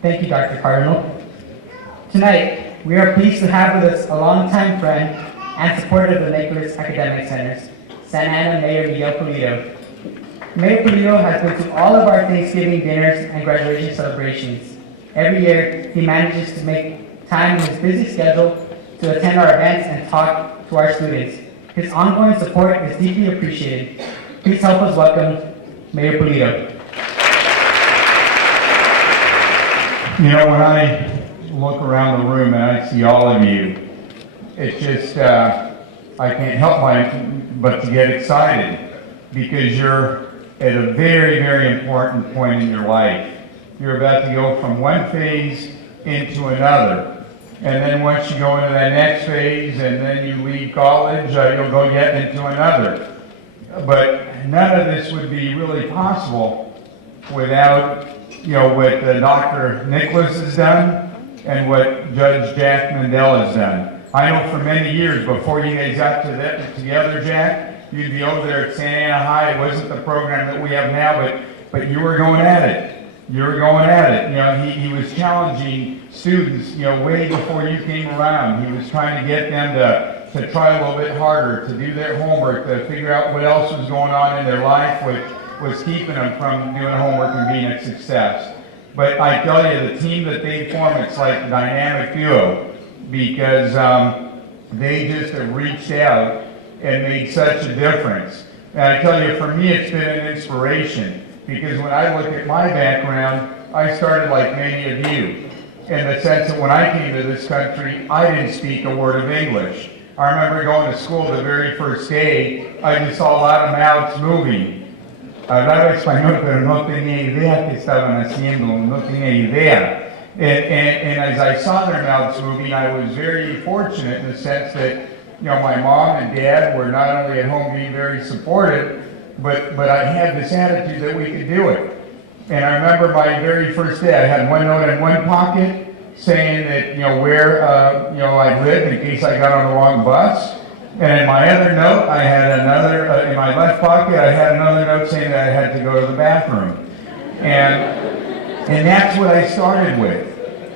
Thank you, Dr. Cardinal. Tonight, we are pleased to have with us a longtime friend and supporter of the Nicholas Academic Centers, Santa Ana Mayor Miguel Pulido. Mayor Pulido has been to all of our Thanksgiving dinners and graduation celebrations. Every year, he manages to make time in his busy schedule to attend our events and talk to our students. His ongoing support is deeply appreciated. Please help us welcome Mayor Pulido. You know, when I look around the room and I see all of you, it's just, I can't help but to get excited because you're at a very, very important point in your life. You're about to go from one phase into another. And then once you go into that next phase and then you leave college, you'll go yet into another. But none of this would be really possible without, what Dr. Nicholas has done and what Judge Jack Mandel has done. I know for many years before you guys got together, Jack, you'd be over there at Santa Ana High. It wasn't the program that we have now, but you were going at it. You were going at it. He was challenging students, way before you came around. He was trying to get them to try a little bit harder, to do their homework, to figure out what else was going on in their life, what was keeping them from doing homework and being a success. But I tell you, the team that they form, it's like a dynamic duo because they just have reached out and made such a difference. And I tell you, for me, it's been an inspiration because when I look at my background, I started like many of you in the sense that when I came to this country, I didn't speak a word of English. I remember going to school the very first day, I just saw a lot of mouths moving. Hablaba español, pero no tenía idea qué estaban haciendo, no tenía idea. And as I saw their mouths moving, I was very fortunate in the sense that, my mom and dad were not only at home being very supportive, but I had this attitude that we could do it. And I remember my very first day, I had one note in one pocket saying that, where, I lived in case I got on the wrong bus. And in my other note, I had another, in my left pocket, I had another note saying that I had to go to the bathroom. And that's what I started with.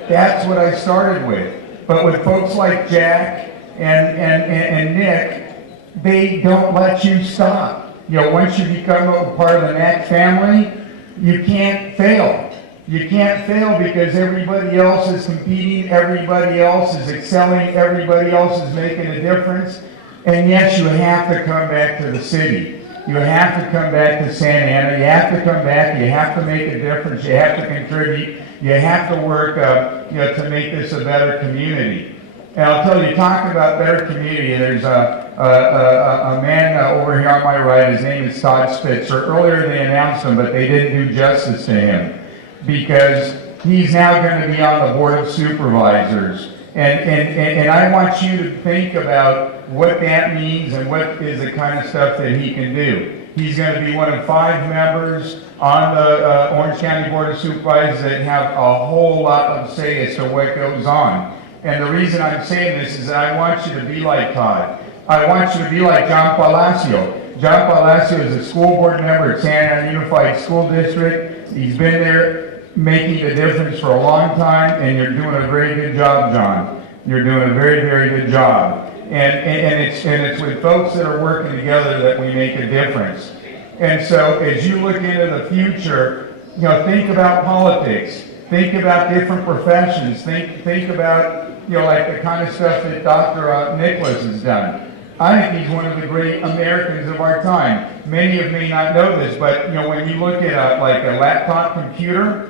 That's what I started with. But with folks like Jack and Nick, they don't let you stop. Once you become a part of the NAC family, you can't fail. You can't fail because everybody else is competing, everybody else is excelling, everybody else is making a difference. And yes, you have to come back to the city. You have to come back to Santa Ana. You have to come back. You have to make a difference. You have to contribute. You have to work, to make this a better community. And I'll tell you, talking about better community, there's a man over here on my right. His name is Todd Spitzer. Earlier they announced him, but they didn't do justice to him because he's now going to be on the Board of Supervisors. And I want you to think about what that means and what is the kind of stuff that he can do. He's going to be one of 5 members on the Orange County Board of Supervisors that have a whole lot of say as to what goes on. And the reason I'm saying this is that I want you to be like Todd. I want you to be like John Palacio. John Palacio is a school board member at Santa Ana Unified School District. He's been there making a difference for a long time, and you're doing a very good job, John. You're doing a very, very good job. And it's with folks that are working together that we make a difference. And so as you look into the future, think about politics. Think about different professions. Think about, like the kind of stuff that Dr. Nicholas has done. I think he's one of the great Americans of our time. Many of you may not know this, but when you look at like a laptop computer,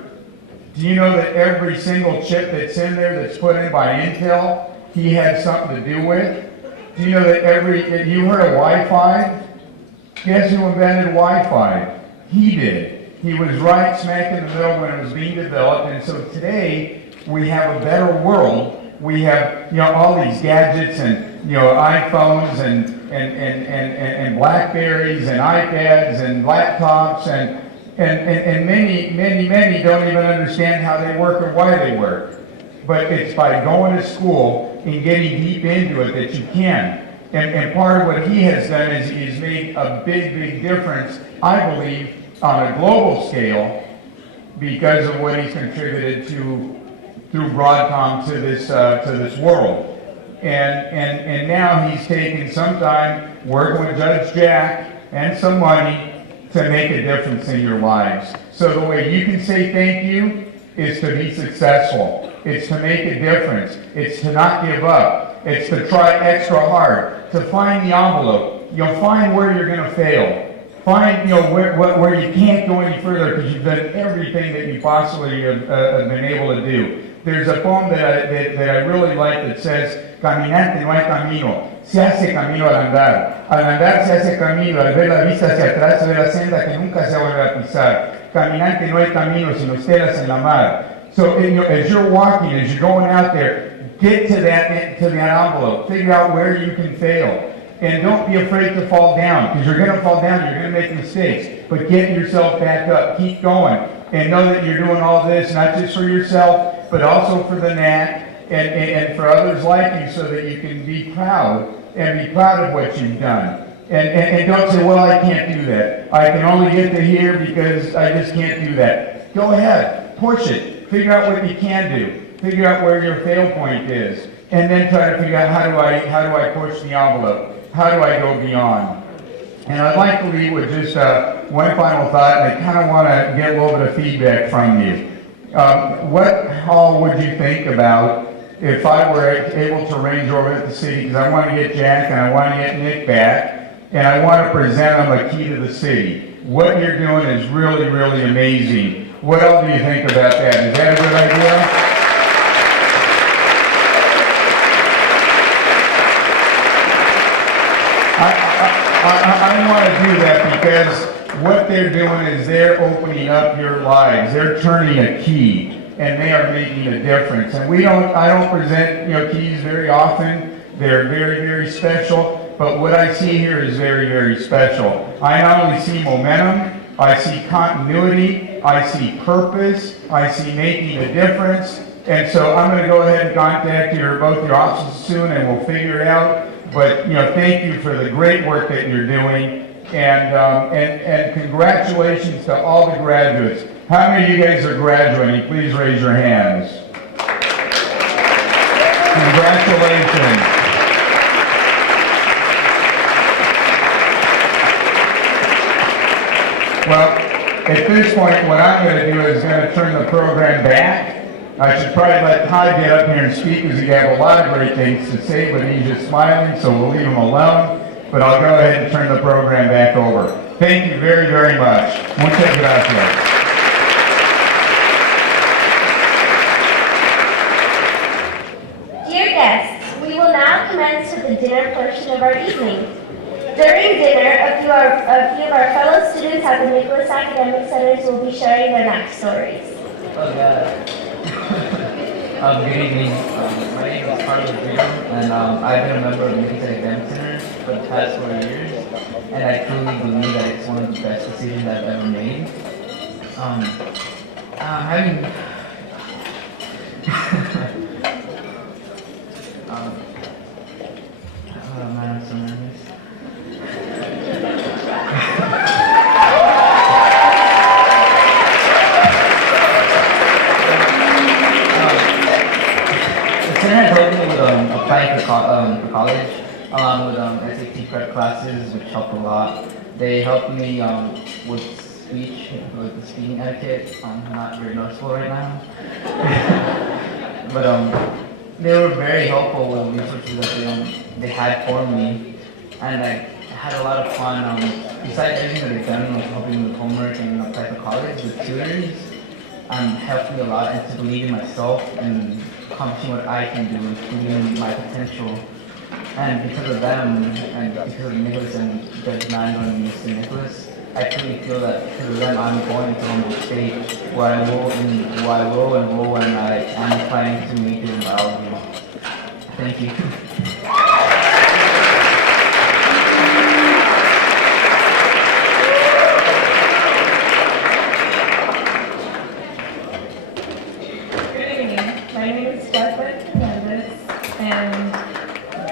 do you know that every single chip that's in there that's put in by Intel, he had something to do with? Do you know that you heard of Wi-Fi? Guess who invented Wi-Fi? He did. He was right smack in the middle when it was being developed. And so today, we have a better world. We have, all these gadgets and, iPhones and Blackberries and iPads and laptops and many don't even understand how they work or why they work. But it's by going to school and getting deep into it that you can. And part of what he has done is he's made a big difference, I believe, on a global scale because of what he's contributed to through Broadcom to this world. And now he's taken some time working with Judge Jack and some money to make a difference in your lives. So the way you can say thank you is to be successful. It's to make a difference. It's to not give up. It's to try extra hard, to find the envelope. You'll find where you're going to fail. Find where you can't go any further because you've done everything that you possibly have been able to do. There's a poem that I really like that says, caminante no hay camino, se hace camino al andar. Al andar se hace camino, al ver la vista hacia atrás se ve la senda que nunca se vuelve a pisar. Caminante no hay camino, sino estelas en la mar. So as you're walking, as you're going out there, get to that envelope. Figure out where you can fail. And don't be afraid to fall down, because you're going to fall down, you're going to make mistakes. But get yourself back up, keep going, and know that you're doing all this not just for yourself, but also for the NAC and for others like you, so that you can be proud and be proud of what you've done. And don't say, well, I can't do that. I can only get to here because I just can't do that. Go ahead, push it. Figure out what you can do. Figure out where your fail point is. And then try to figure out how do I push the envelope? How do I go beyond? And I'd like to leave with just one final thought, and I kind of want to get a little bit of feedback from you. What all would you think about if I were able to range over at the city, because I want to get Jack and I want to get Nick back, and I want to present them a key to the city. What you're doing is really, really amazing. What else do you think about that? Is that a good idea? I want to do that because what they're doing is they're opening up your lives. They're turning a key, and they are making a difference. And I don't present keys very often. They're very, very special. But what I see here is very, very special. I not only see momentum, I see continuity, I see purpose, I see making a difference. And so I'm going to go ahead and contact both your offices soon, and we'll figure it out. But thank you for the great work that you're doing, and congratulations to all the graduates. How many of you guys are graduating? Please raise your hands. Congratulations. Well, at this point, what I'm going to do is going to turn the program back. I should probably let Todd get up here and speak, because he has a lot of great things to say, but he's just smiling, so we'll leave him alone. But I'll go ahead and turn the program back over. Thank you very, very much. Muchas gracias. Dear guests, we will now commence with the dinner portion of our evening. During dinner, a few of our fellow students at the Nicholas Academic Centers will be sharing their NAC stories. Good evening. My name is Carlos Rio, and I've been a member of Nicholas Academic Center for the past 4 years, and I truly believe that it's one of the best decisions I've ever made. Having oh man, I'm so nervous. The center has helped me with applying for college, along with SAT prep classes, which helped a lot. They helped me with speech, with the speaking etiquette. I'm not very noticeable right now. But they were very helpful with the resources that they had for me. And I had a lot of fun. Besides everything that they've done, like helping me with homework and apply for college, the tutors helped me a lot, and to believe in myself and accomplishing what I can do, including my potential. And because of them, and because of Nicholas and Judge Mando and Mr. Nicholas, I truly feel that because of them, I'm going to Humboldt State, where I will enroll, and I am planning to major in biology. Thank you.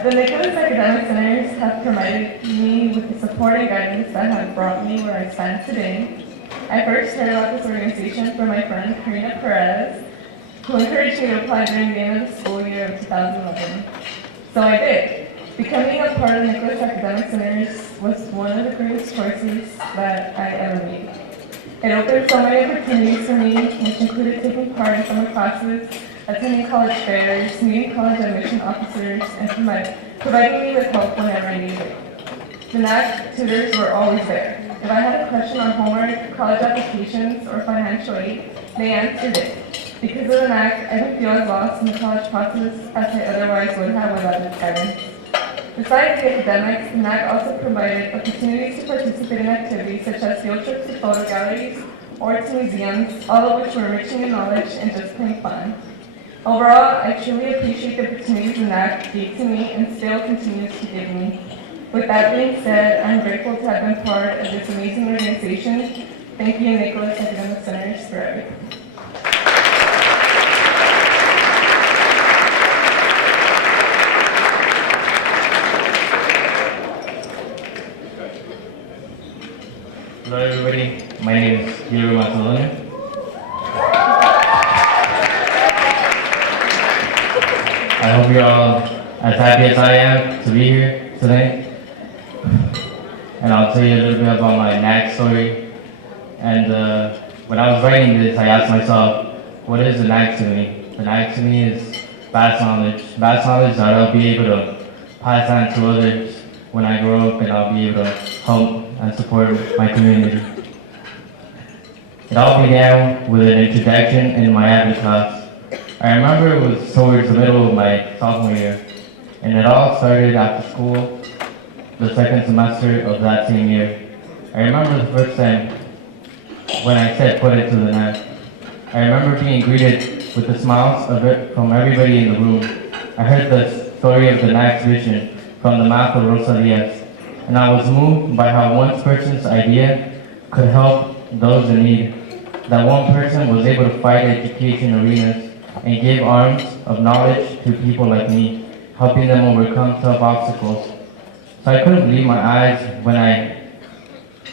The Nicholas Academic Centers have provided me with the support and guidance that have brought me where I stand today. I first heard about this organization from my friend Karina Perez, who encouraged me to apply during the end of the school year of 2011. So I did. Becoming a part of Nicholas Academic Centers was one of the greatest choices that I ever made. It opened so many opportunities for me, which included taking part in summer classes, attending college fairs, meeting college admission officers, and providing me with help whenever I needed it. The NAC tutors were always there. If I had a question on homework, college applications, or financial aid, they answered it. Because of the NAC, I didn't feel as lost in the college process as I otherwise would have without its guidance. Besides the academics, the NAC also provided opportunities to participate in activities such as field trips to photo galleries or to museums, all of which were enriching in knowledge and just plain fun. Overall, I truly appreciate the opportunities the NAC gave to me and still continues to give me. With that being said, I'm grateful to have been part of this amazing organization. Thank you, Nicholas Academic Centers, for everything. Hello everybody, my name is Guillermo Macedonia. I hope you're all as happy as I am to be here tonight. And I'll tell you a little bit about my NAC story. And when I was writing this, I asked myself, what is the NAC to me? The NAC to me is vast knowledge that I'll be able to pass on to others when I grow up, and I'll be able to help and support my community. It all began with an introduction in my Abbey class. I remember it was towards the middle of my sophomore year, and it all started after school, the second semester of that same year. I remember the first time when I set foot into the NAC. I remember being greeted with the smiles from everybody in the room. I heard the story of the NAC's vision from the mouth of Rosa Diaz, and I was moved by how one person's idea could help those in need. That one person was able to fight education arenas and give arms of knowledge to people like me, helping them overcome tough obstacles. So I couldn't believe my eyes when I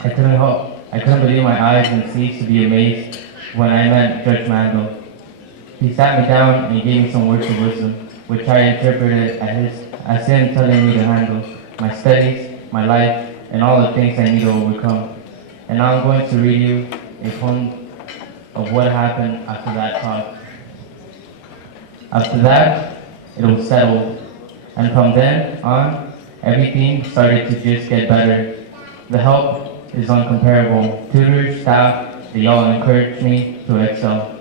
couldn't believe my eyes and ceased to be amazed when I met Judge Mandel. He sat me down and gave me some words of wisdom, which I interpreted as him telling me to handle my studies, my life, and all the things I need to overcome. And now I'm going to read you a poem of what happened after that talk. After that, it was settled, and from then on, everything started to just get better. The help is uncomparable. Tutors, staff, they all encouraged me to excel.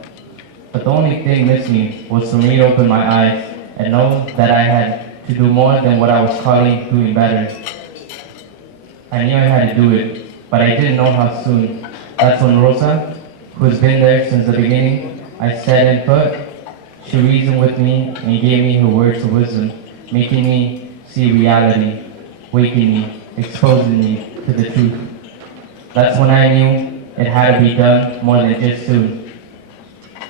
But the only thing missing was for me to open my eyes and know that I had to do more than what I was calling doing better. I knew I had to do it, but I didn't know how soon. That's when Rosa, who's been there since the beginning, I sat in foot. She reasoned with me and gave me her words of wisdom, making me see reality, waking me, exposing me to the truth. That's when I knew it had to be done more than just soon.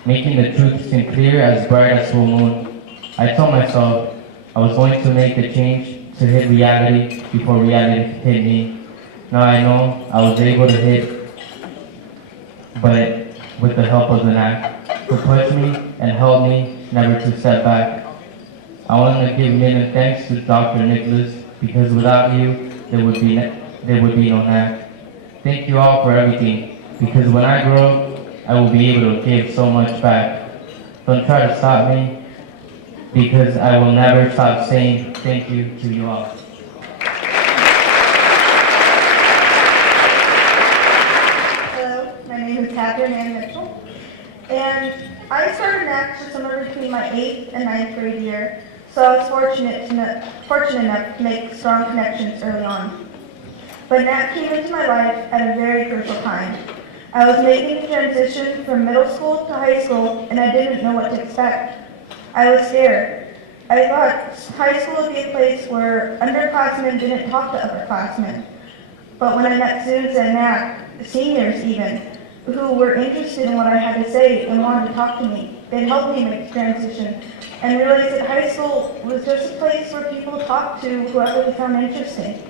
Making the truth seem clear as bright as full moon. I told myself I was going to make the change to hit reality before reality hit me. Now I know I was able to hit, but with the help of the NAC, who pushed me and held me never to step back. I want to give many thanks to Dr. Nicholas, because without you, there would be no NAC. Thank you all for everything, because when I grow up, I will be able to give so much back. Don't try to stop me, because I will never stop saying thank you to you all. Hello, my name is Catherine Ann Mitchell, and I started NAC somewhere between my 8th and 9th grade year, so I was fortunate enough to make strong connections early on. But NAC came into my life at a very crucial time. I was making the transition from middle school to high school, and I didn't know what to expect. I was scared. I thought high school would be a place where underclassmen didn't talk to upperclassmen. But when I met students at NAC, seniors even, who were interested in what I had to say and wanted to talk to me, they'd help me make the transition, and realized that high school was just a place where people talked to whoever they found interesting.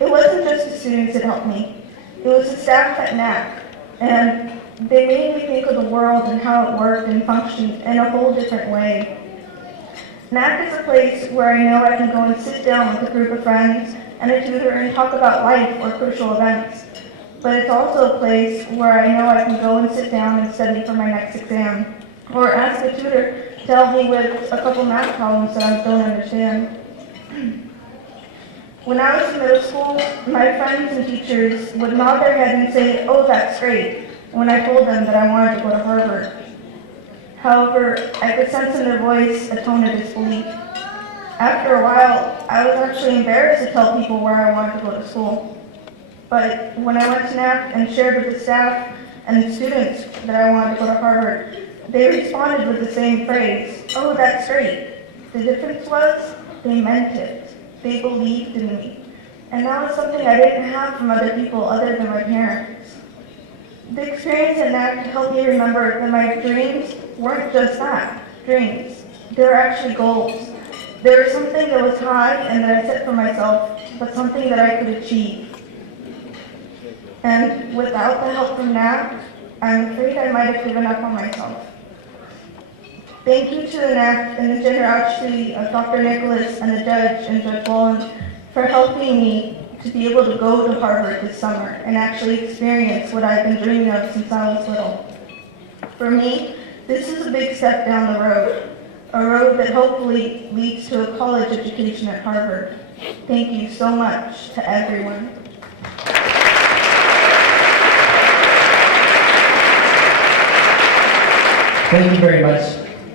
It wasn't just the students that helped me. It was the staff at NAC. And they made me think of the world and how it worked and functioned in a whole different way. NAC is a place where I know I can go and sit down with a group of friends and a tutor and talk about life or crucial events. But it's also a place where I know I can go and sit down and study for my next exam, or ask a tutor to help me with a couple math problems that I don't understand. When I was in middle school, my friends and teachers would nod their head and say, "Oh, that's great," when I told them that I wanted to go to Harvard. However, I could sense in their voice a tone of disbelief. After a while, I was actually embarrassed to tell people where I wanted to go to school. But when I went to NAC and shared with the staff and the students that I wanted to go to Harvard, they responded with the same phrase, "Oh, that's great." The difference was, they meant it. They believed in me. And that was something I didn't have from other people other than my parents. The experience at NAC helped me remember that my dreams weren't just that, dreams. They were actually goals. They were something that was high and that I set for myself, but something that I could achieve. And without the help from NAC, I'm afraid I might have given up on myself. Thank you to the NAC and the generosity of Dr. Nicholas and the judge and Judge Wallen for helping me to be able to go to Harvard this summer and actually experience what I've been dreaming of since I was little. For me, this is a big step down the road, a road that hopefully leads to a college education at Harvard. Thank you so much to everyone. Thank you very much,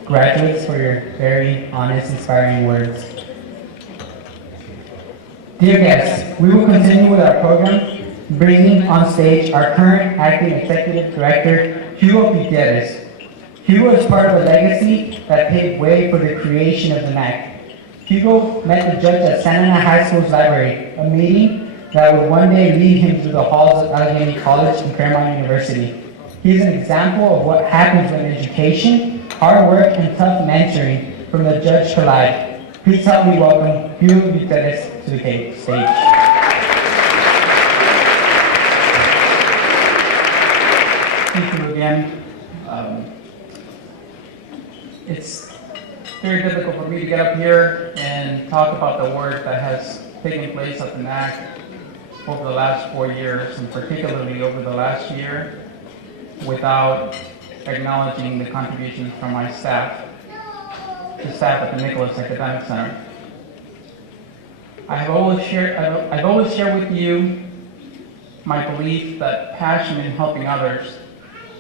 graduates, for your very honest, inspiring words. Dear guests, we will continue with our program, bringing on stage our current acting executive director, Hugo Gutierrez. Hugo is part of a legacy that paved way for the creation of the NAC. Hugo met the judge at Santa Ana High School's library, a meeting that would one day lead him through the halls of Allegheny College and Claremont University. He is an example of what happens when education, hard work, and tough mentoring from the judge collide. Please help me welcome Hugo Gutierrez to the stage. Thank you again. It's very difficult for me to get up here and talk about the work that has taken place at the NAC over the last 4 years, and particularly over the last year, without acknowledging the contributions from my staff, the staff at the Nicholas Academic Center. I've always shared with you my belief that passion in helping others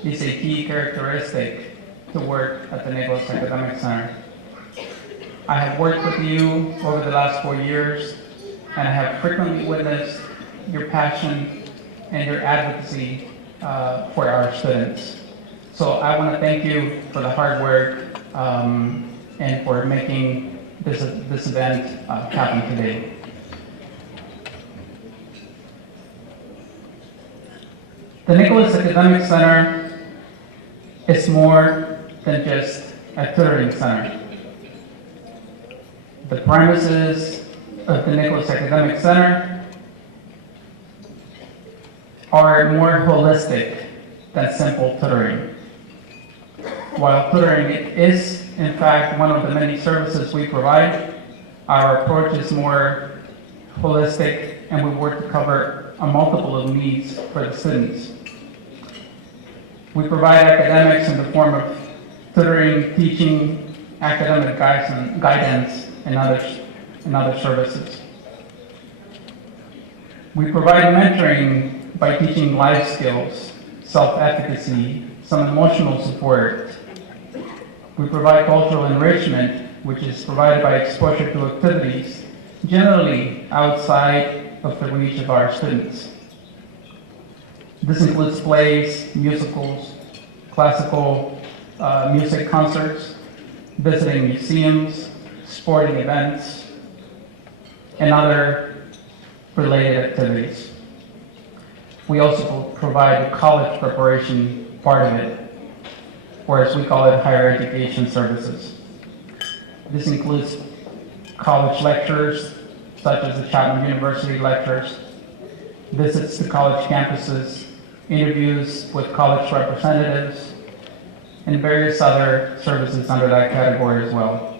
is a key characteristic to work at the Nicholas Academic Center. I have worked with you over the last 4 years, and I have frequently witnessed your passion and your advocacy for our students. So I want to thank you for the hard work and for making this event happen today. The Nicholas Academic Center is more than just a tutoring center. The premises of the Nicholas Academic Center are more holistic than simple tutoring. While tutoring is, in fact, one of the many services we provide, our approach is more holistic, and we work to cover a multiple of needs for the students. We provide academics in the form of tutoring, teaching, academic guidance, and other services. We provide mentoring by teaching life skills, self-efficacy, some emotional support. We provide cultural enrichment, which is provided by exposure to activities generally outside of the reach of our students. This includes plays, musicals, classical music concerts, visiting museums, sporting events, and other related activities. We also provide college preparation part of it, or as we call it, higher education services. This includes college lectures, such as the Chapman University lectures, visits to college campuses, interviews with college representatives, and various other services under that category as well.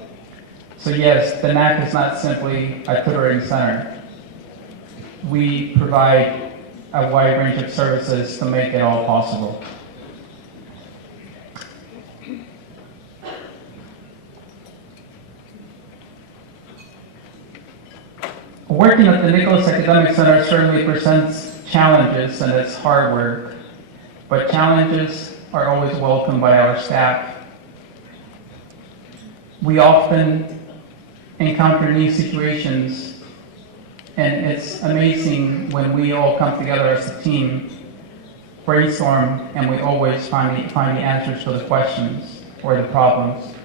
So yes, the NAC is not simply a tutoring center. We provide a wide range of services to make it all possible. Working at the Nicholas Academic Center certainly presents challenges, and it's hard work, but challenges are always welcomed by our staff. We often encounter new situations, and it's amazing when we all come together as a team, brainstorm, and we always find the answers to the questions or the problems.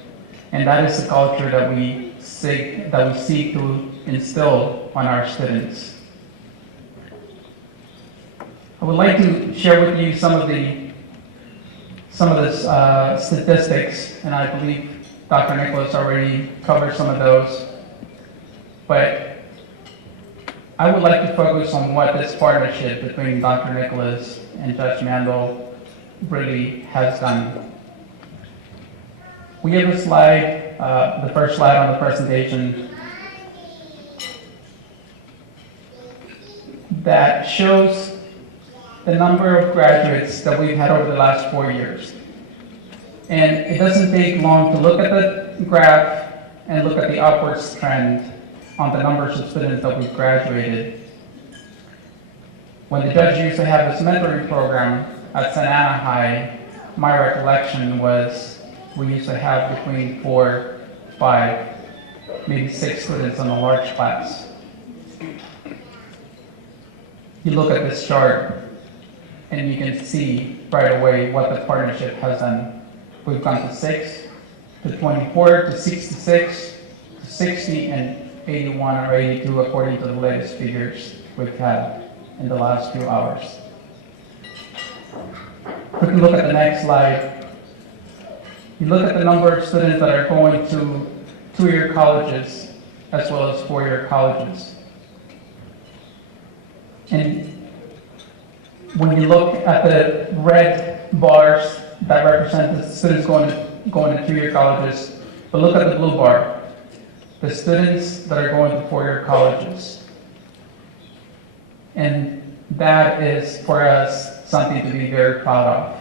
And that is the culture that we seek to instill on our students. I would like to share with you some of the statistics, and I believe Dr. Nicholas already covered some of those. But I would like to focus on what this partnership between Dr. Nicholas and Judge Mandel really has done. We have a slide, the first slide on the presentation, that shows the number of graduates that we've had over the last 4 years. And it doesn't take long to look at the graph and look at the upwards trend on the numbers of students that we've graduated. When the judge used to have his mentoring program at Santa Ana High, my recollection was we used to have between 4, 5, maybe 6 students in a large class. You look at this chart and you can see right away what the partnership has done. We've gone to 6, to 24, to 66, to 60, and 81 or 82 according to the latest figures we've had in the last few hours. We can look at the next slide. You look at the number of students that are going to 2-year colleges as well as 4-year colleges. And when you look at the red bars that represent the students going to 2-year colleges, but look at the blue bar, the students that are going to 4-year colleges. And that is, for us, something to be very proud of.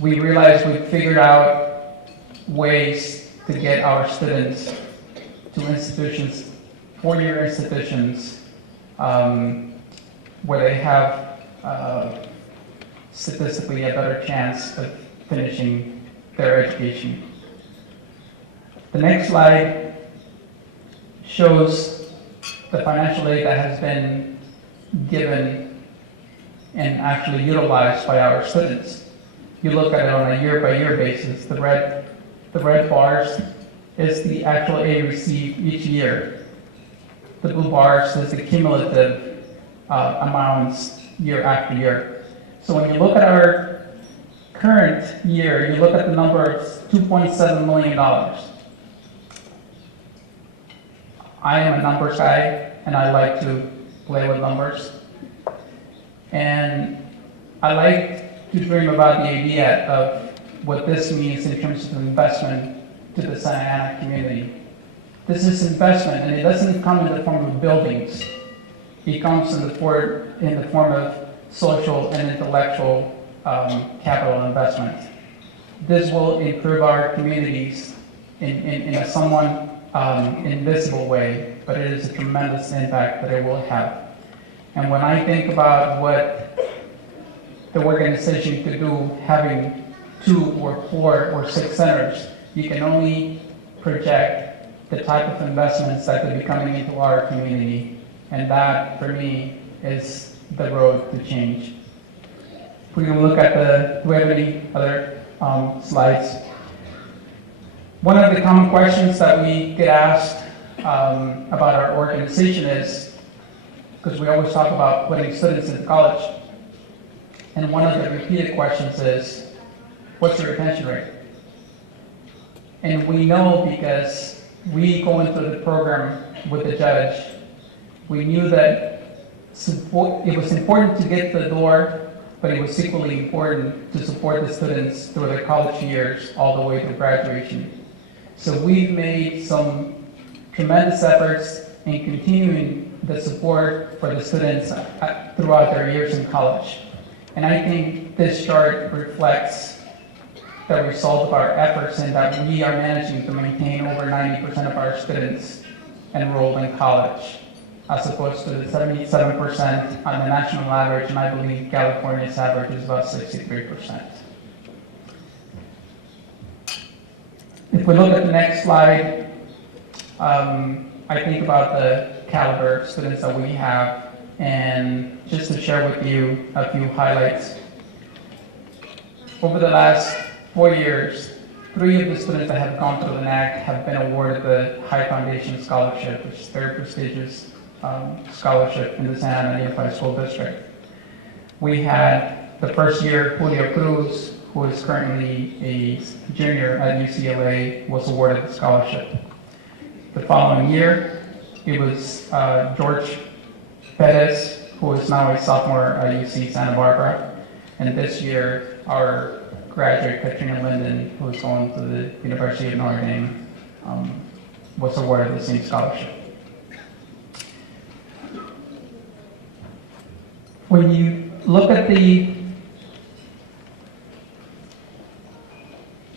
We realize we've figured out ways to get our students to institutions, 4-year institutions, where they have statistically a better chance of finishing their education. The next slide shows the financial aid that has been given and actually utilized by our students. You look at it on a year-by-year basis. The red bars is the actual aid received each year. The blue bars is the cumulative amounts year after year. So when you look at our current year, you look at the number of $2.7 million. I am a numbers guy, and I like to play with numbers. And I like to dream about the idea of what this means in terms of investment to the Santa Ana community. This is investment, and it doesn't come in the form of buildings. It comes in the form of social and intellectual capital investment. This will improve our communities in a somewhat invisible way, but it is a tremendous impact that it will have. And when I think about what the organization could do, having 2 or 4 or 6 centers, you can only project the type of investments that could be coming into our community. And that, for me, is the road to change. If we can look at do we have any other slides? One of the common questions that we get asked about our organization is, because we always talk about putting students into college, and one of the repeated questions is, what's your retention rate? And we know because we go into the program with the judge, we knew that it was important to get the door but it was equally important to support the students through their college years all the way to graduation. So we've made some tremendous efforts in continuing the support for the students throughout their years in college. And I think this chart reflects the result of our efforts in that we are managing to maintain over 90% of our students enrolled in college, as opposed to the 77% on the national average, and I believe California's average is about 63%. If we look at the next slide, I think about the caliber of students that we have, and just to share with you a few highlights. Over the last 4 years, 3 of the students that have gone through the NAC have been awarded the High Foundation Scholarship, which is a very prestigious scholarship in the Santa Ana Unified School District. We had the first year, Julio Cruz, who is currently a junior at UCLA, was awarded the scholarship. The following year, it was George Perez, who is now a sophomore at UC Santa Barbara. And this year, our graduate, Katrina Linden, who is going to the University of Notre Dame, was awarded the same scholarship. When you look at the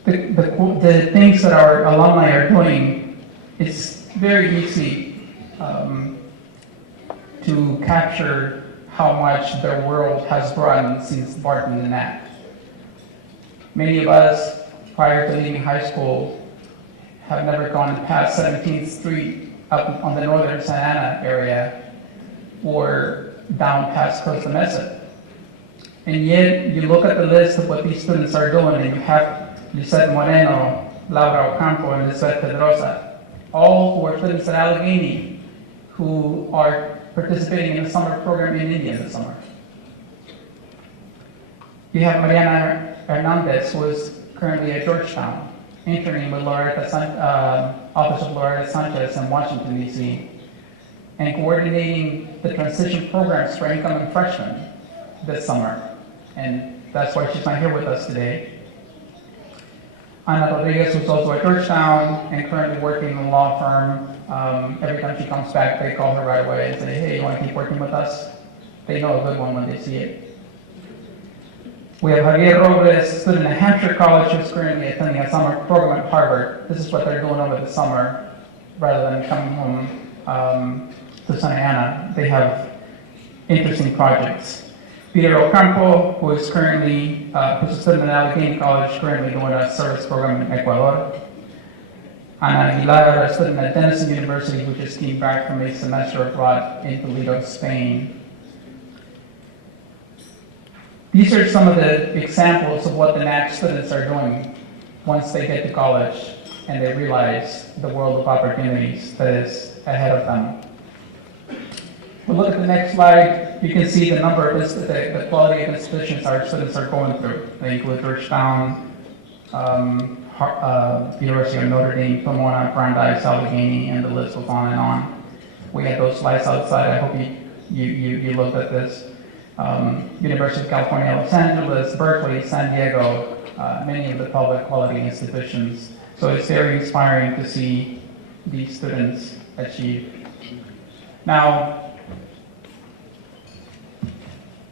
things that our alumni are doing, it's very easy to capture how much their world has broadened since embarking in that. Many of us, prior to leaving high school, have never gone past 17th Street up on the northern Santa Ana area or down past Costa Mesa. And yet, you look at the list of what these students are doing, and you have Lisette Moreno, Laura Ocampo, and Lisette Pedrosa, all who are students at Allegheny, who are participating in a summer program in India this summer. You have Mariana Hernandez, who is currently at Georgetown, interning with Office of Loretta Sanchez in Washington, D.C., and coordinating the transition programs for incoming freshmen this summer. And that's why she's not here with us today. Ana Rodriguez, who's also at Georgetown and currently working in a law firm. Every time she comes back, they call her right away and say, hey, you want to keep working with us? They know a good one when they see it. We have Javier Robles, student at Hampshire College, who's currently attending a summer program at Harvard. This is what they're doing over the summer, rather than coming home to Santa Ana. They have interesting projects. Peter Ocampo, who is currently, who's a student at Allegheny College, currently doing a service program in Ecuador. Ana Aguilar, a student at Denison University, who just came back from a semester abroad in Toledo, Spain. These are some of the examples of what the NAC students are doing once they get to college and they realize the world of opportunities that is ahead of them. We'll look at the next slide. You can see the number of the quality of institutions our students are going through. They include Georgetown, University of Notre Dame, Pomona, Brandeis, Allegheny, and the list goes on and on. We had those slides outside. I hope you looked at this. University of California, Los Angeles, Berkeley, San Diego, many of the public quality institutions. So it's very inspiring to see these students achieve. Now,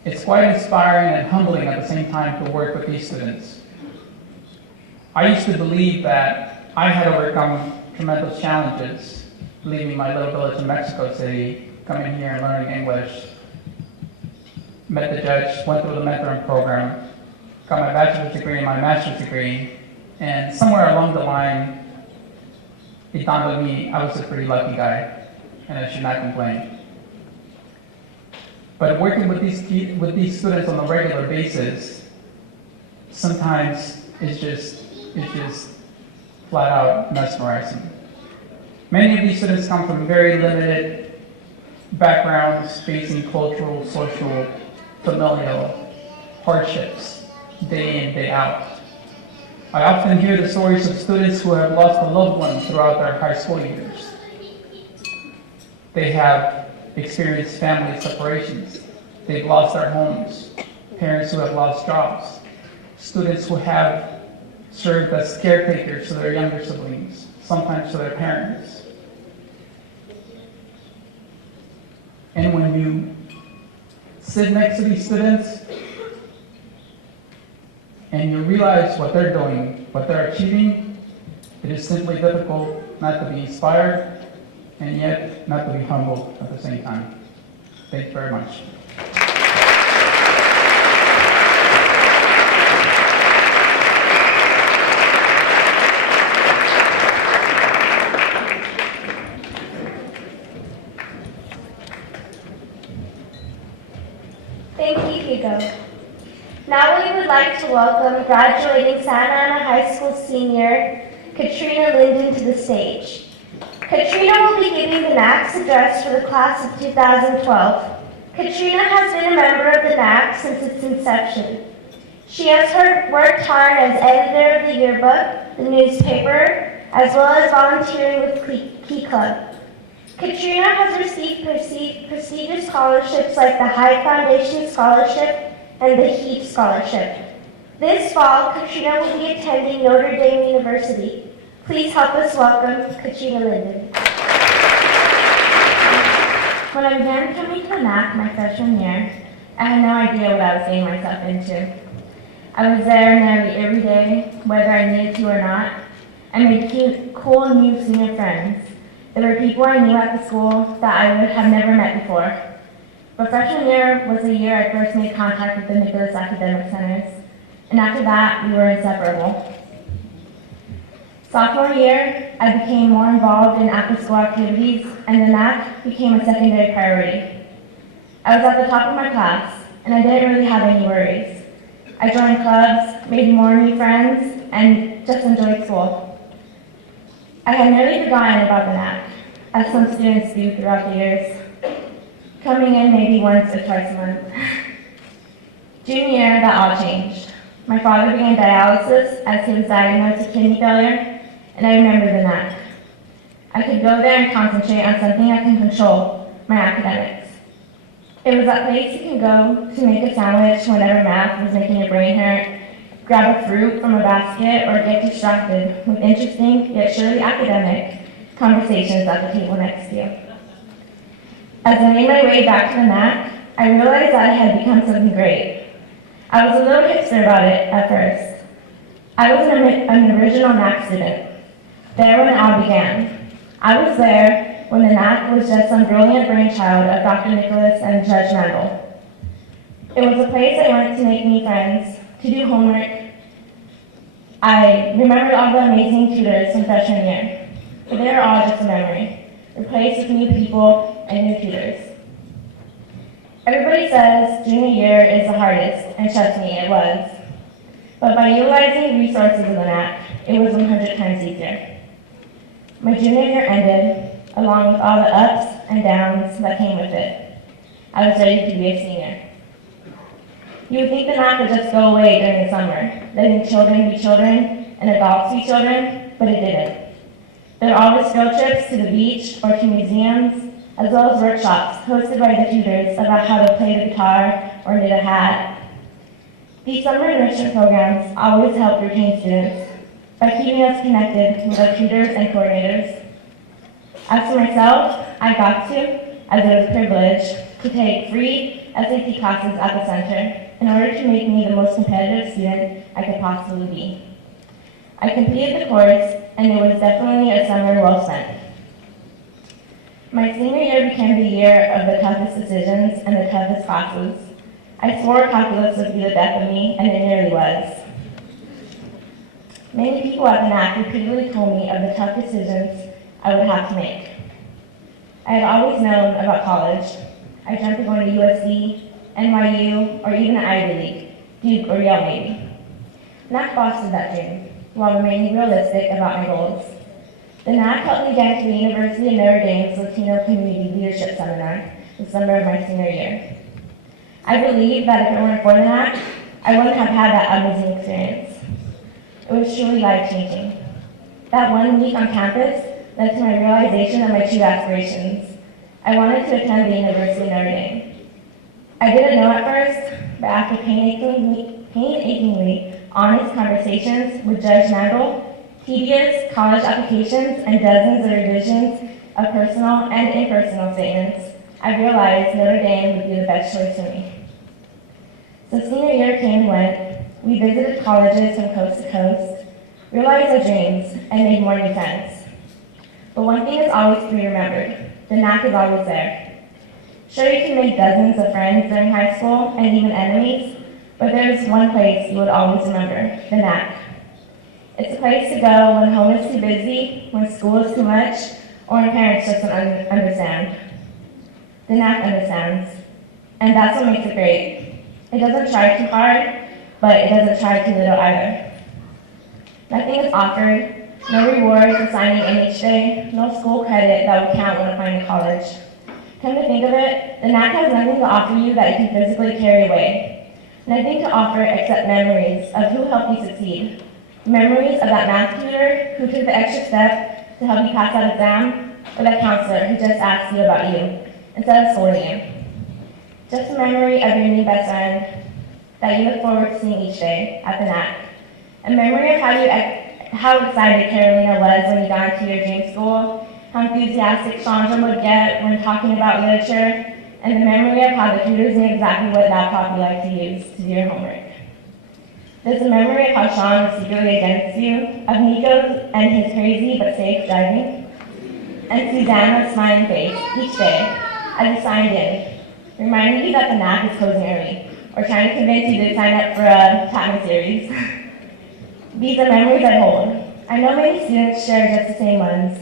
it's quite inspiring and humbling at the same time to work with these students. I used to believe that I had overcome tremendous challenges, leaving my little village in Mexico City, coming here and learning English. Met the judge, went through the mentoring program, got my bachelor's degree and my master's degree, and somewhere along the line, it dawned on me I was a pretty lucky guy, and I should not complain. But working with these students on a regular basis, sometimes it's just flat out mesmerizing. Many of these students come from very limited backgrounds, facing cultural, social, familial hardships day in, day out. I often hear the stories of students who have lost a loved one throughout their high school years. They have experienced family separations. They've lost their homes. parents who have lost jobs, students who have served as caretakers to their younger siblings, sometimes to their parents. And when you sit next to these students and you realize what they're doing, what they're achieving, it is simply difficult not to be inspired and yet not to be humbled at the same time. Thank you very much. Thank you, Hugo. Now we would like to welcome graduating Santa Ana High School senior Katrina Linden to the stage. Katrina will be giving the NAC's address for the class of 2012. Katrina has been a member of the NAC since its inception. She has worked hard as editor of the yearbook, the newspaper, as well as volunteering with Key Club. Katrina has received prestigious scholarships like the High Foundation Scholarship and the Heath Scholarship. This fall, Katrina will be attending Notre Dame University. Please help us welcome Katrina Linden. When I began coming to the NAC my freshman year, I had no idea what I was getting myself into. I was there nearly every day, whether I needed to or not. I made cool new senior friends. There were people I knew at the school that I would have never met before. But freshman year was the year I first made contact with the Nicholas Academic Centers, and after that, we were inseparable. Sophomore year, I became more involved in after-school activities, and the NAC became a secondary priority. I was at the top of my class, and I didn't really have any worries. I joined clubs, made more new friends, and just enjoyed school. I had nearly forgotten about the NAC, as some students do throughout the years, coming in maybe once or twice a month. Junior year, that all changed. My father began dialysis as he was diagnosed with kidney failure, and I remember the NAC. I could go there and concentrate on something I can control, my academics. It was that place you can go to make a sandwich whenever math was making your brain hurt, grab a fruit from a basket, or get distracted with interesting, yet surely academic, conversations at the table next to you. As I made my way back to the NAC, I realized that it had become something great. I was a little hipster about it at first. I was an original NAC student. There when it all began. I was there when the NAC was just some brilliant brainchild of Dr. Nicholas and Judge Mandel. It was a place I went to make new friends, to do homework. I remembered all the amazing tutors from freshman year, but they were all just a memory, replaced with new people and new tutors. Everybody says junior year is the hardest, and trust me, it was. But by utilizing resources in the NAC, it was 100 times easier. My junior year ended, along with all the ups and downs that came with it. I was ready to be a senior. You would think the NAC would just go away during the summer, letting children be children and adults be children, but it didn't. There were always field trips to the beach or to museums, as well as workshops hosted by the tutors about how to play the guitar or knit a hat. These summer enrichment programs always help retain students by keeping us connected with our tutors and coordinators. As for myself, I got to, as it was a privilege, to take free SAT classes at the center in order to make me the most competitive student I could possibly be. I completed the course, and it was definitely a summer well spent. My senior year became the year of the toughest decisions and the toughest classes. I swore calculus would be the death of me, and it nearly was. Many people at the NAC repeatedly told me of the tough decisions I would have to make. I had always known about college. I dreamt of going to USC, NYU, or even an Ivy League, Duke or Yale maybe. NAC fostered that dream, while remaining realistic about my goals. The NAC helped me get to the University of Notre Dame's Latino Community Leadership Seminar the summer of my senior year. I believe that if it weren't for the NAC, I wouldn't have had that amazing experience. It was truly life-changing. That 1 week on campus led to my realization of my true aspirations. I wanted to attend the University of Notre Dame. I didn't know at first, but after painstakingly honest conversations with Judge Mandel, tedious college applications, and dozens of revisions of personal and impersonal statements, I realized Notre Dame would be the best choice for me. So senior year came and went. We visited colleges from coast to coast, realized our dreams, and made more new friends. But one thing is always to be remembered: the knack is always there. Sure, you can make dozens of friends during high school and even enemies, but there's one place you would always remember: the knack. It's a place to go when home is too busy, when school is too much, or when parents just don't understand. The knack understands, and that's what makes it great. It doesn't try too hard, but it doesn't try too little either. Nothing is offered, no rewards for signing in each day, no school credit that would count when applying to college. Come to think of it, the knack has nothing to offer you that you can physically carry away. Nothing to offer except memories of who helped you succeed. Memories of that math tutor who took the extra step to help you pass that exam, or that counselor who just asked you about you instead of scolding you. Just a memory of your new best friend that you look forward to seeing each day at the knack. A memory of how excited Carolina was when you got into your dream school, how enthusiastic Chandra would get when talking about literature, and the memory of how the tutors knew exactly what laptop you like to use to do your homework. There's a memory of how Sean was secretly against you, of Nico and his crazy but safe driving, and Susanna's smiling face each day as you signed in, reminding you that the knack is closing early, or trying to convince you to sign up for a Chapman series. These are memories I hold. I know many students share just the same ones,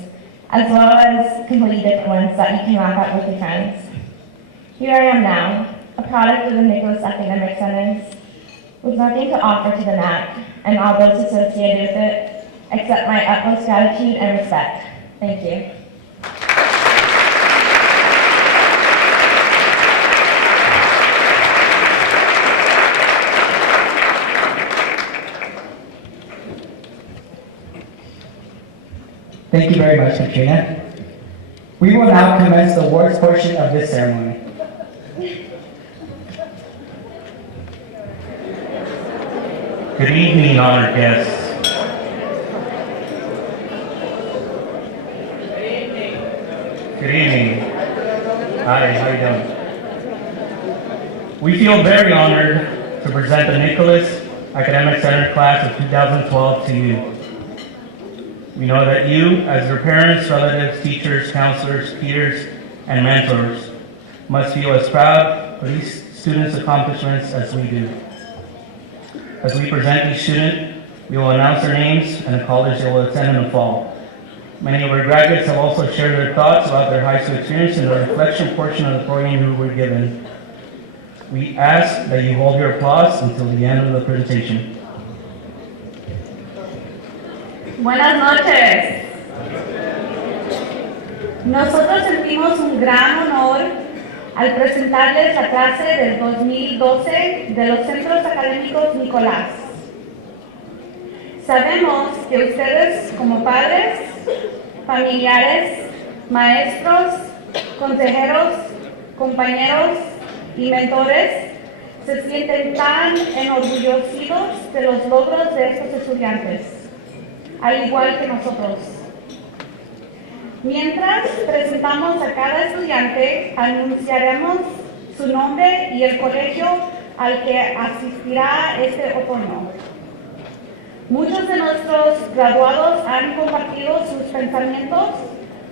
as well as completely different ones that you can laugh at with your friends. Here I am now, a product of the Nicholas Academic Centers, with nothing to offer to the knack and all those associated with it, except my utmost gratitude and respect. Thank you. Thank you very much, Katrina. We will now commence the awards portion of this ceremony. Good evening, honored guests. Good evening. Hi, how you doing? We feel very honored to present the Nicholas Academic Center class of 2012 to you. We know that you, as your parents, relatives, teachers, counselors, peers, and mentors, must feel as proud of these students' accomplishments as we do. As we present each student, we will announce their names and the college they will attend in the fall. Many of our graduates have also shared their thoughts about their high school experience in the reflection portion of the program we were given. We ask that you hold your applause until the end of the presentation. Buenas noches. Nosotros sentimos un gran honor al presentarles la clase del 2012 de los Centros Académicos Nicolás. Sabemos que ustedes, como padres, familiares, maestros, consejeros, compañeros y mentores, se sienten tan enorgullecidos de los logros de estos estudiantes, al igual que nosotros. Mientras presentamos a cada estudiante, anunciaremos su nombre y el colegio al que asistirá este otoño. Muchos de nuestros graduados han compartido sus pensamientos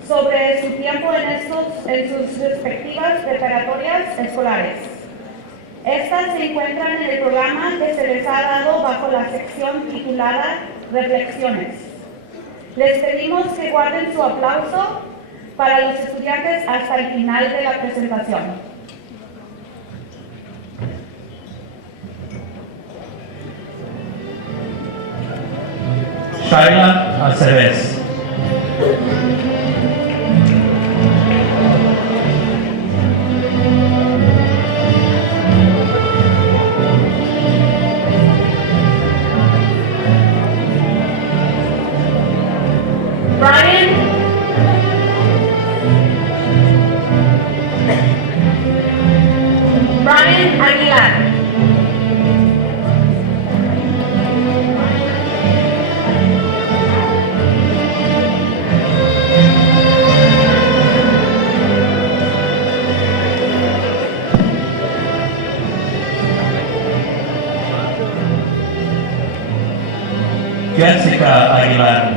sobre su tiempo en sus respectivas preparatorias escolares. Estas se encuentran en el programa que se les ha dado bajo la sección titulada Reflexiones. Les pedimos que guarden su aplauso para los estudiantes hasta el final de la presentación. Shaila Aceves. Brian Aguilar. Jessica Aguilar.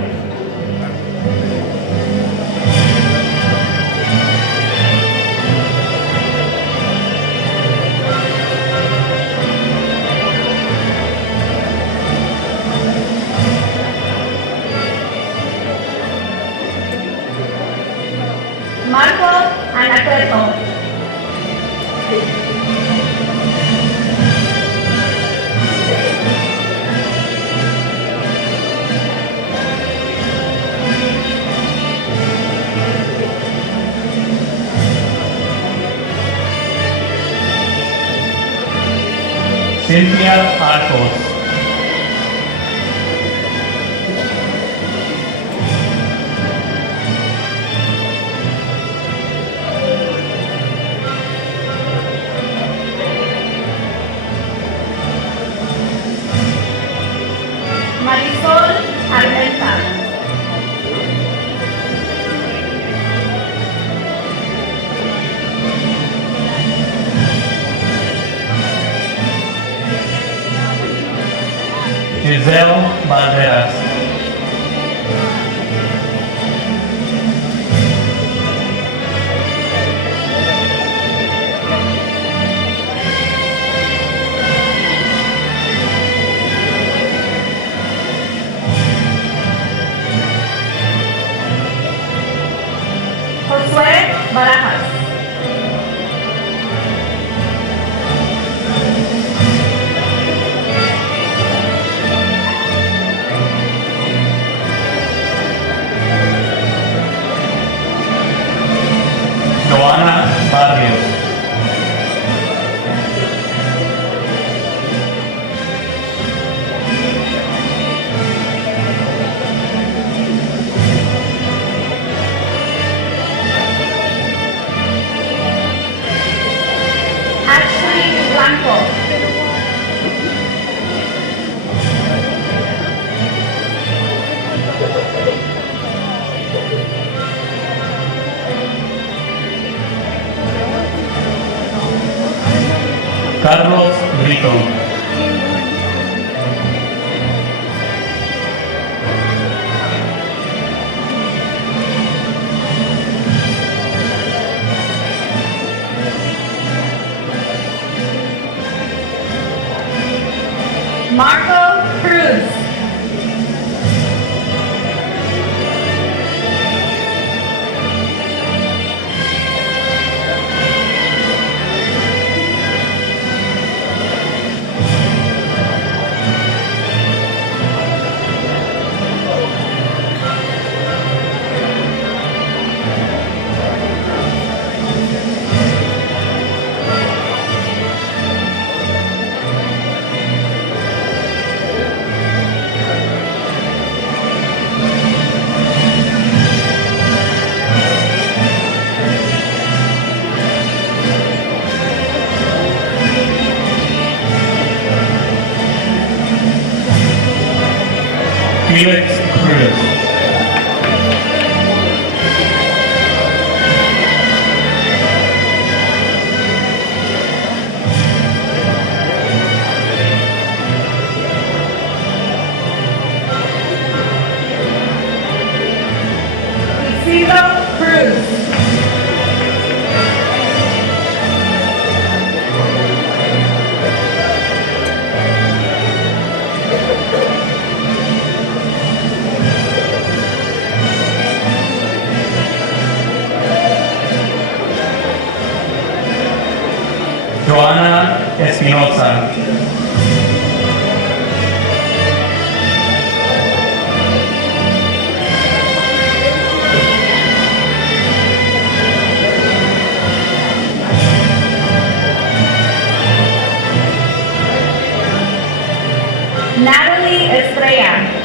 Marco Anacleto. Cynthia Arcos. Marisol Armenta. Giselle Valderas. Josué Barajas. Joana Barrios. Ashley Blanco. Carlos Brito. Marco Cruz. Felix Cruz. Isidro Cruz. Joana Espinosa. Natalie Estrella.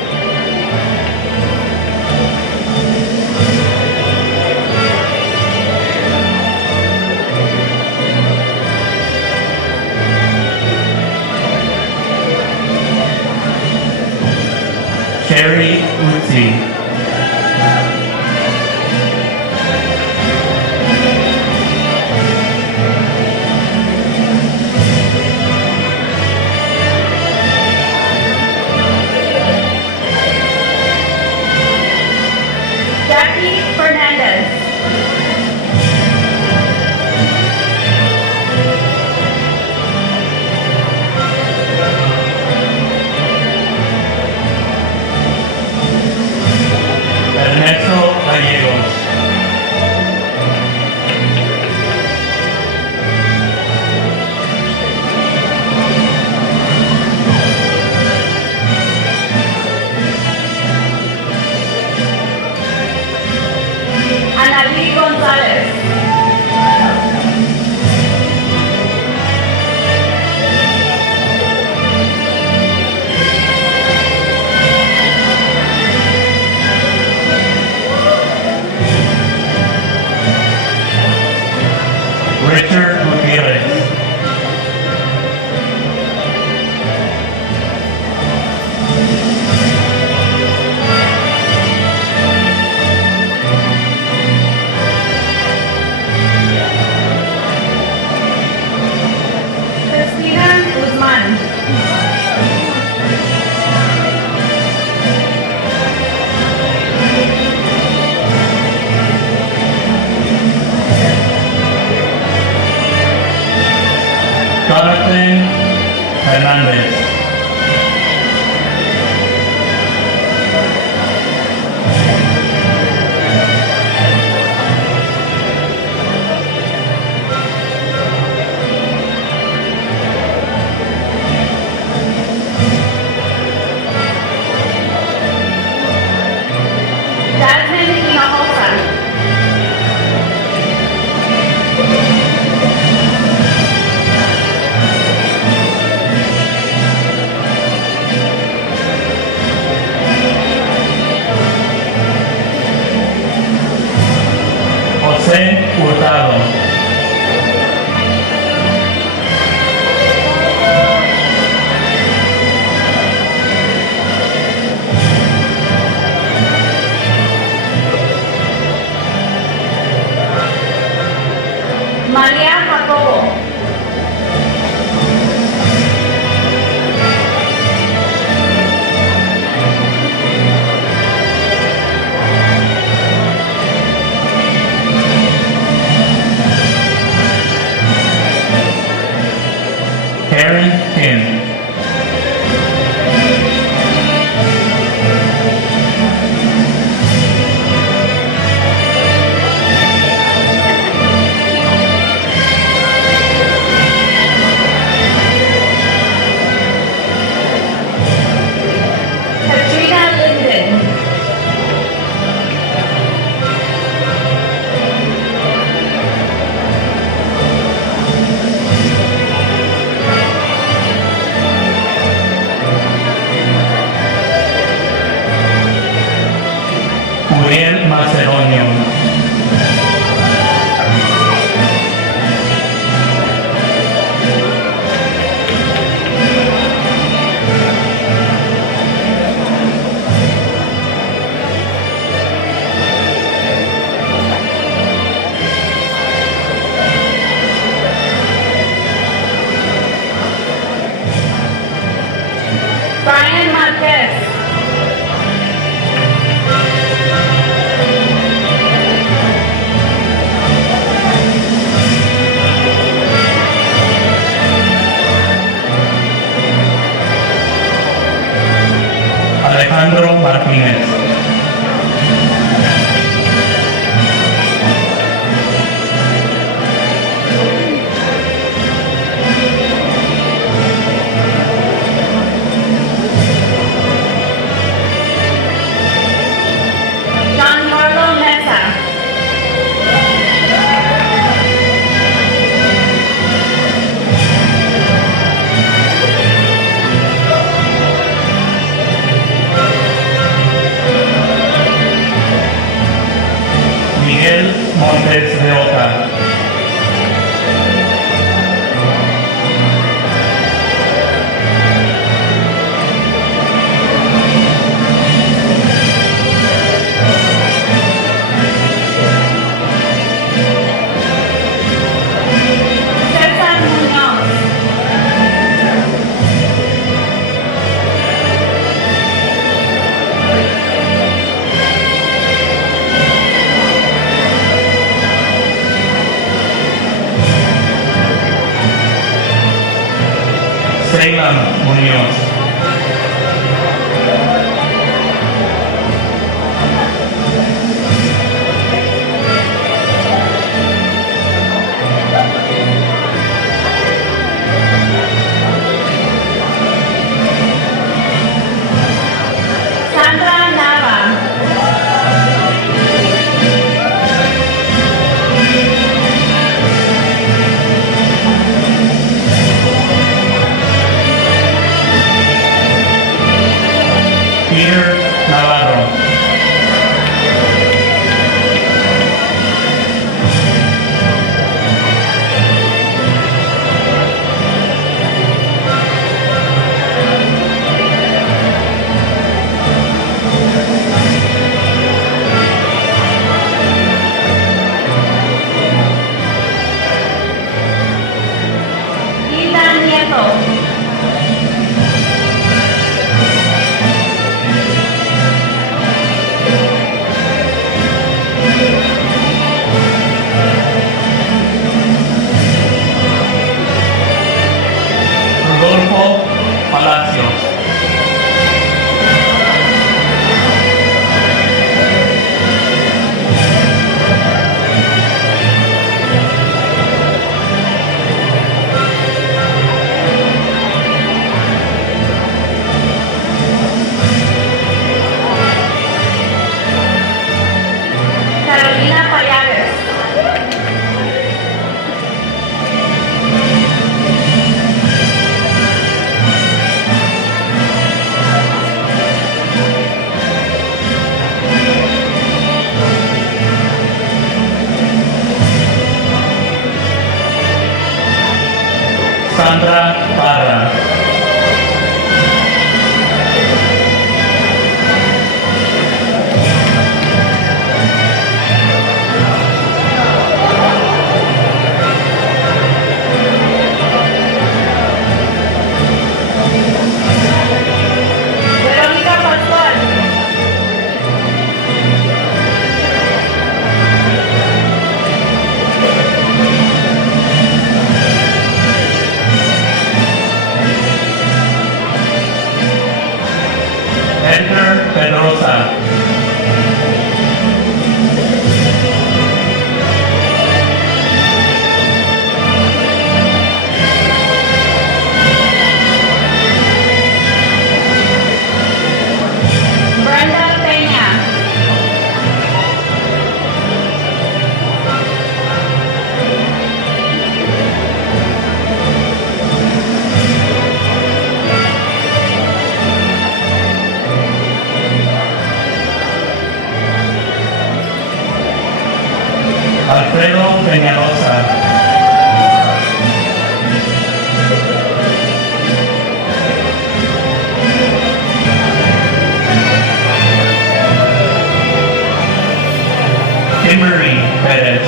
Sherry Uzi. Jackie Fernandez. Ernesto Gallegos. Analí González. Richard Gutierrez. Cristina Guzmán. Jonathan Hernández. Jasmine Hinojosa. José Hurtado. María Jacobo. Karen Kim. Katrina Linden. Uriel Macedonio. Brian Marquez. Alejandro Martínez. Giancarlo Mesa. Miguel Montes de Oca. César Muñoz. Leila Munoz. Sandra Nava. Peter Navarro. Hilda Nieto. Rodolfo Palacios. Carolina Payares. Sandra Parra. Verónica Pascual. Edgar Pedrosa. Brenda Peña. Alfredo Peñalosa. Kimberly Perez.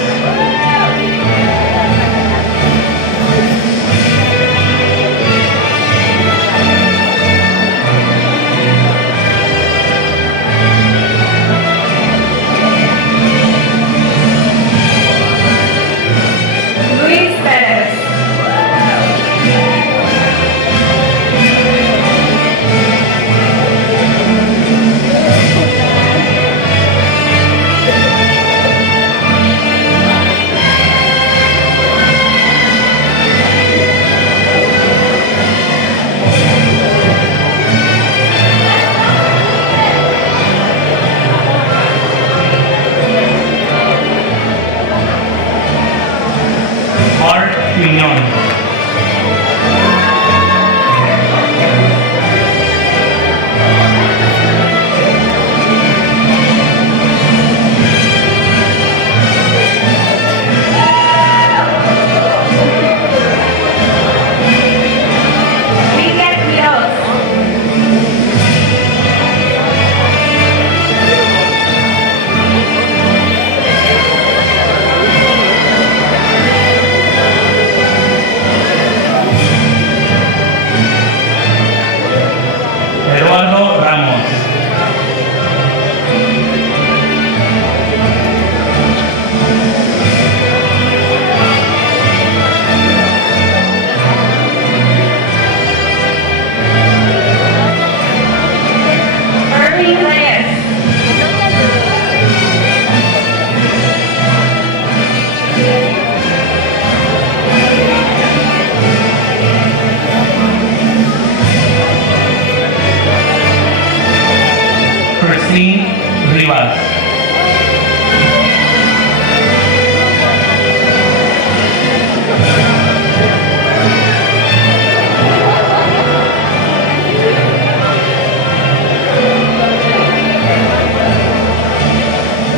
Luis Pérez.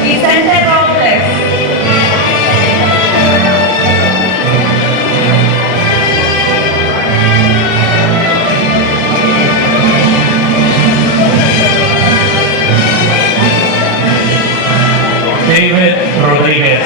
Vicente Robles. David Rodriguez.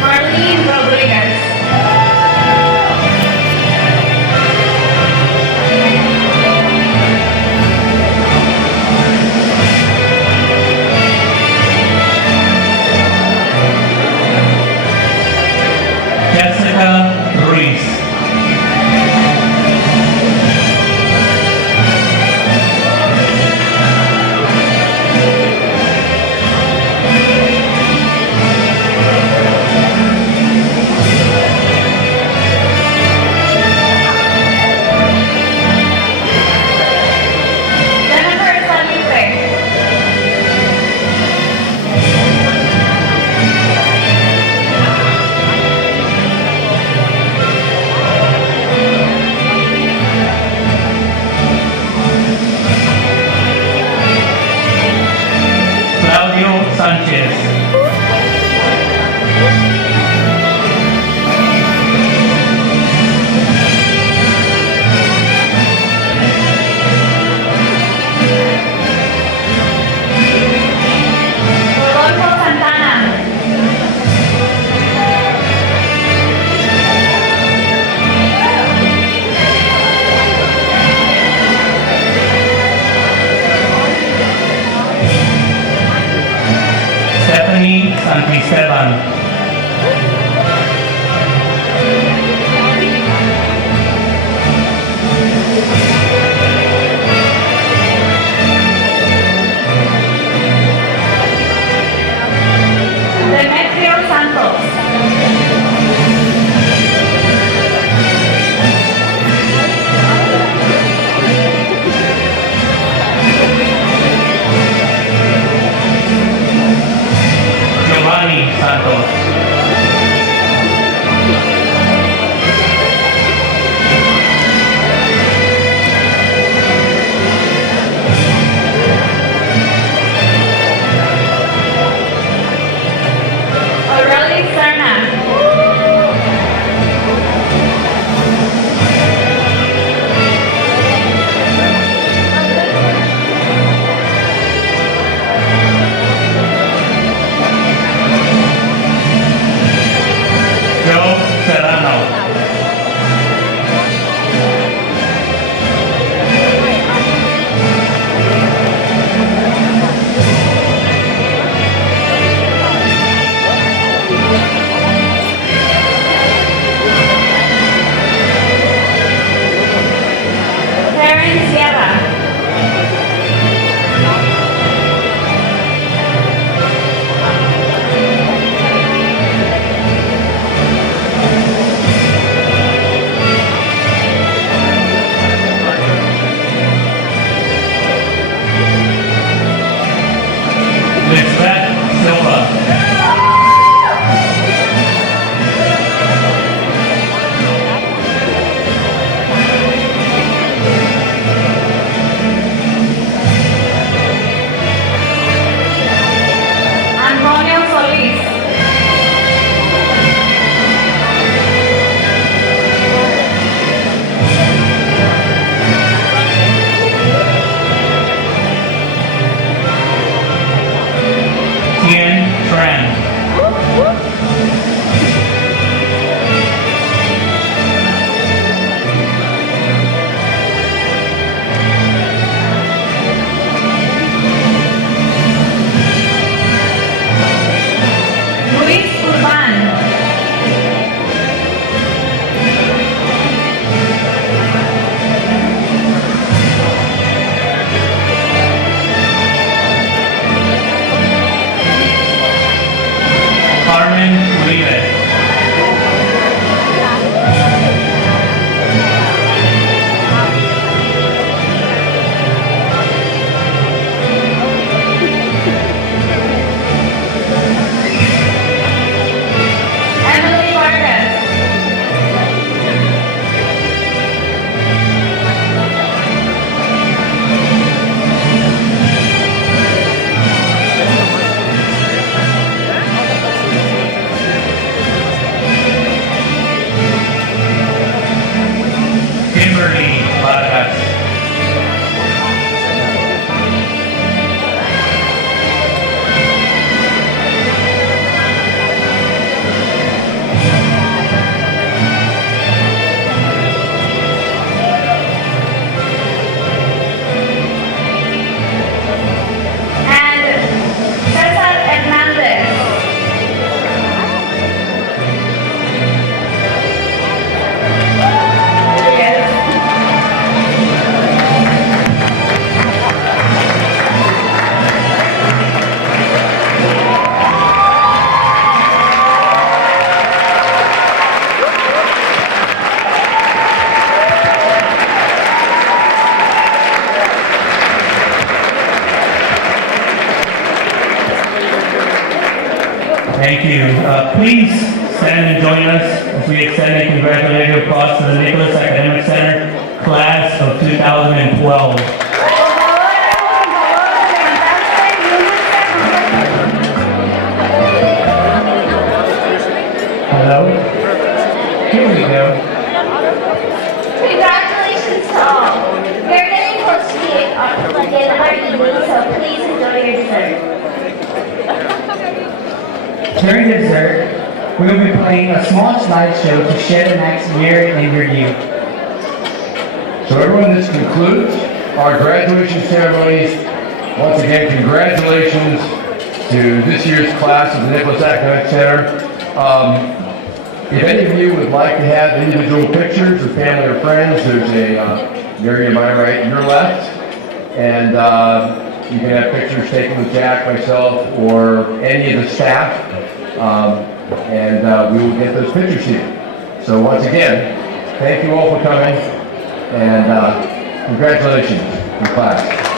Marlene Rodriguez. Jessica Ruiz. Jennifer Salitre. Claudio Sánchez. Rodolfo Santana. Stephanie Santisteban. Demetrio Santos. Giovanni Santos. Thank you. Please stand and join us as we extend a congratulatory applause to the Nicholas Academic Center class of 2012. Hello? Here we go. Congratulations to all. We're getting close to begin our evening, so please enjoy your dessert. During dessert, we will be playing a small slideshow to share the next year in review. So everyone, this concludes our graduation ceremonies. Once again, congratulations to this year's class of the Nicholas Academic Center. If any of you would like to have individual pictures of family or friends, there's a area to my right and your left. And you can have pictures taken with Jack, myself, or any of the staff. And we will get those pictures to you. So once again, thank you all for coming. And congratulations, your class.